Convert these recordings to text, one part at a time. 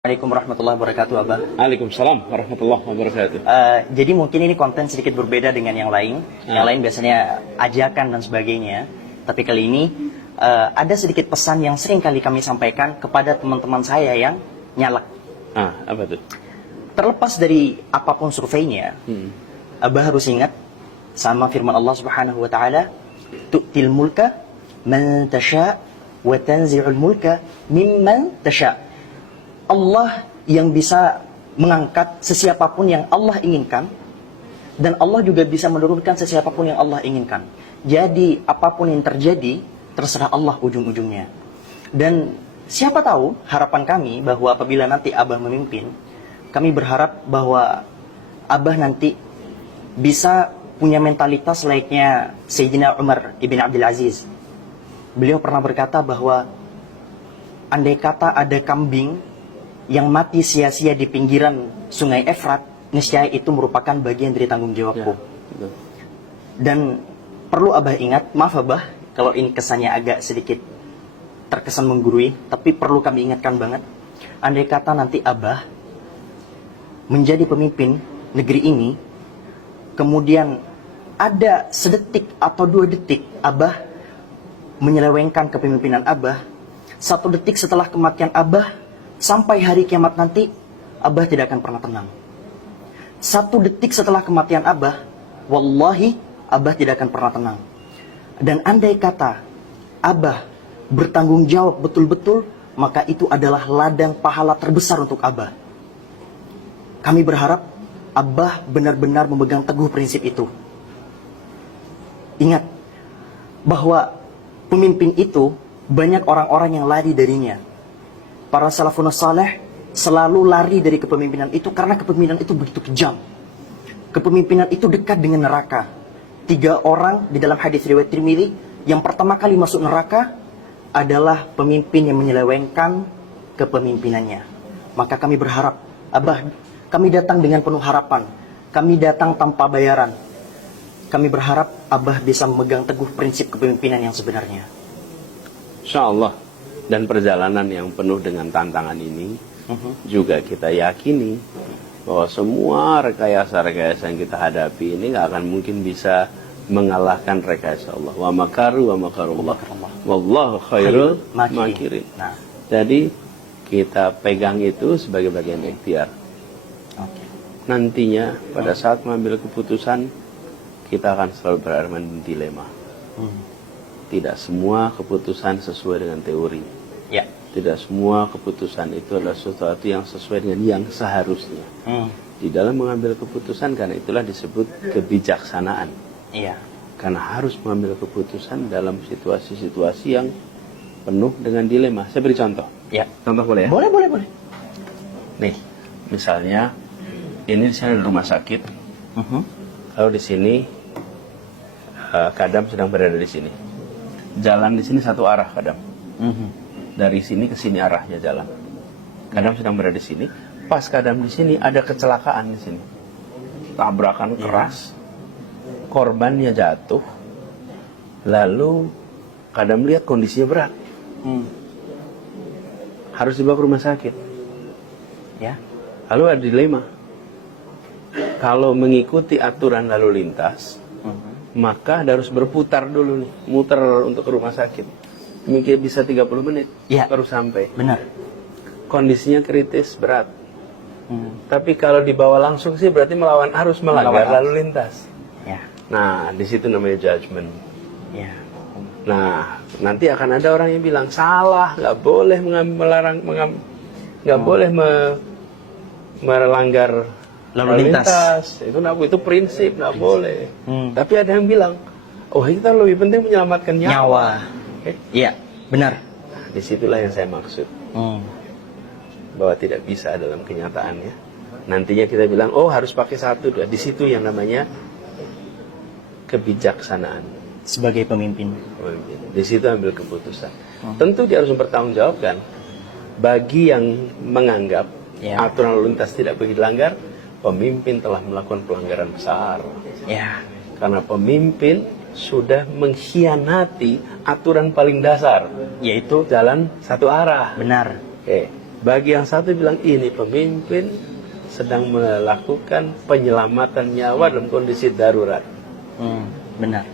Assalamualaikum warahmatullahi wabarakatuh, Abah. Waalaikumsalam warahmatullahi wabarakatuh. Jadi mungkin ini konten sedikit berbeda dengan yang lain. Yang lain biasanya ajakan dan sebagainya. Tapi kali ini ada sedikit pesan yang sering kali kami sampaikan kepada teman-teman saya yang nyalak. Apa tuh? Terlepas dari apapun surveinya, Abah harus ingat sama firman Allah Subhanahu wa taala, "Tu'til mulka man tasha wa tanzi'ul mulka mimman tasha." Allah yang bisa mengangkat sesiapapun yang Allah inginkan, dan Allah juga bisa menurunkan sesiapapun yang Allah inginkan. Jadi apapun yang terjadi terserah Allah ujung-ujungnya. Dan siapa tahu harapan kami bahwa apabila nanti Abah memimpin, kami berharap bahwa Abah nanti bisa punya mentalitas layaknya Sayyidina Umar ibn Abdul Aziz. Beliau pernah berkata bahwa andai kata ada kambing yang mati sia-sia di pinggiran sungai Efrat, niscaya itu merupakan bagian dari tanggung jawabku. Ya, dan perlu Abah ingat, maaf Abah kalau ini kesannya agak sedikit terkesan menggurui, tapi perlu kami ingatkan banget. Andai kata nanti Abah menjadi pemimpin negeri ini, kemudian ada sedetik atau 2 detik Abah menyelewengkan kepemimpinan Abah, 1 detik setelah kematian Abah, sampai hari kiamat nanti, Abah tidak akan pernah tenang. 1 detik setelah kematian Abah, wallahi, Abah tidak akan pernah tenang. Dan andai kata Abah bertanggung jawab betul-betul, maka itu adalah ladang pahala terbesar untuk Abah. Kami berharap Abah benar-benar memegang teguh prinsip itu. Ingat, bahwa pemimpin itu banyak orang-orang yang lari darinya. Para salafun saleh selalu lari dari kepemimpinan itu karena kepemimpinan itu begitu kejam. Kepemimpinan itu dekat dengan neraka. 3 orang di dalam hadis riwayat Tirmidzi yang pertama kali masuk neraka adalah pemimpin yang menyelewengkan kepemimpinannya. Maka kami berharap, Abah, kami datang dengan penuh harapan. Kami datang tanpa bayaran. Kami berharap Abah bisa memegang teguh prinsip kepemimpinan yang sebenarnya. InsyaAllah. Dan perjalanan yang penuh dengan tantangan ini juga kita yakini bahwa semua rekayasa-rekayasa yang kita hadapi ini gak akan mungkin bisa mengalahkan rekayasa Allah. Wa makaru wa makarullah. Wallahu khairul makirin. Jadi kita pegang itu sebagai bagian ikhtiar. Nantinya pada saat mengambil keputusan, kita akan selalu berada di dilema. Tidak semua keputusan sesuai dengan teori. Ya. Tidak semua keputusan itu adalah sesuatu yang sesuai dengan yang seharusnya. Di dalam mengambil keputusan, karena itulah disebut kebijaksanaan. Iya. Karena harus mengambil keputusan dalam situasi-situasi yang penuh dengan dilema. Saya beri contoh. Ya. Contoh boleh ya? Boleh. Nih, misalnya ini di sini ada rumah sakit. Lalu di sini Kadam sedang berada di sini. Jalan di sini satu arah Kadam. Dari sini ke sini arahnya jalan. Kadam sedang berada di sini. Pas Kadam di sini ada kecelakaan di sini. Tabrakan keras. Korbannya jatuh. Lalu Kadam lihat kondisinya berat. Harus dibawa ke rumah sakit. Ya. Lalu ada dilema. Kalau mengikuti aturan lalu lintas, maka harus berputar dulu nih, muter untuk ke rumah sakit. Mungkin bisa 30 menit baru sampai. Benar. Kondisinya kritis, berat. Tapi kalau dibawa langsung sih berarti harus melanggar lalu lintas. Ya. Nah, di situ namanya judgment. Ya. Nah, nanti akan ada orang yang bilang salah, nggak boleh melanggar lalu lintas. Itu prinsip, nggak boleh. Tapi ada yang bilang, oh kita lebih penting menyelamatkan nyawa. Iya, benar. Nah, disitulah yang saya maksud. Bahwa tidak bisa dalam kenyataannya. Nantinya kita bilang, oh harus pakai 1, 2. Di situ yang namanya kebijaksanaan. Sebagai pemimpin. Di situ ambil keputusan. Tentu dia harus mempertanggungjawabkan. Bagi yang menganggap aturan lalu lintas tidak boleh dilanggar, pemimpin telah melakukan pelanggaran besar. Ya. Karena pemimpin sudah mengkhianati aturan paling dasar, yaitu jalan satu arah. Benar. Oke. Bagi yang satu bilang ini pemimpin sedang melakukan penyelamatan nyawa dalam kondisi darurat. Benar.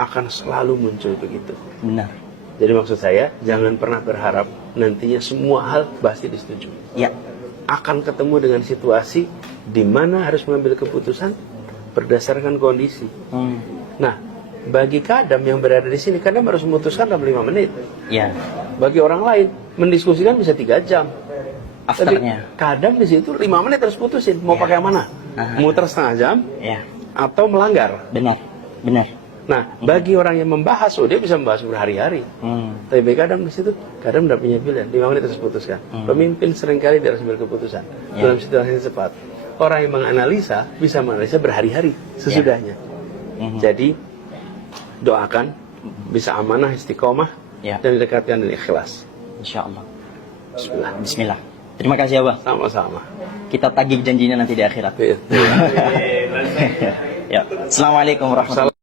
Akan selalu muncul begitu. Benar. Jadi maksud saya, jangan pernah berharap nantinya semua hal pasti disetujui. Ya. Akan ketemu dengan situasi di mana harus mengambil keputusan berdasarkan kondisi. Nah, bagi kadam yang berada di sini, kadam harus memutuskan dalam 5 menit. Ya. Bagi orang lain, mendiskusikan bisa 3 jam. Afternya. Tapi kadam di situ 5 menit harus putusin. Mau pakai yang mana? Muter setengah jam Ya. atau melanggar. Benar. Benar. Nah, bagi orang yang membahas, dia bisa membahas berhari-hari. Tapi bagi kadam di situ, kadam tidak punya pilihan. 5 menit harus putuskan. Pemimpin seringkali tidak harus ambil keputusan dalam situasi yang cepat. Orang yang menganalisa bisa menganalisa berhari-hari sesudahnya. Jadi doakan bisa amanah, istiqomah, dan didekatkan dengan ikhlas. Insya Allah. Bismillah. Bismillah. Terima kasih Abah. Sama-sama. Kita tagih janjinya nanti di akhirat. Ya. Assalamualaikum warahmatullahi wabarakatuh.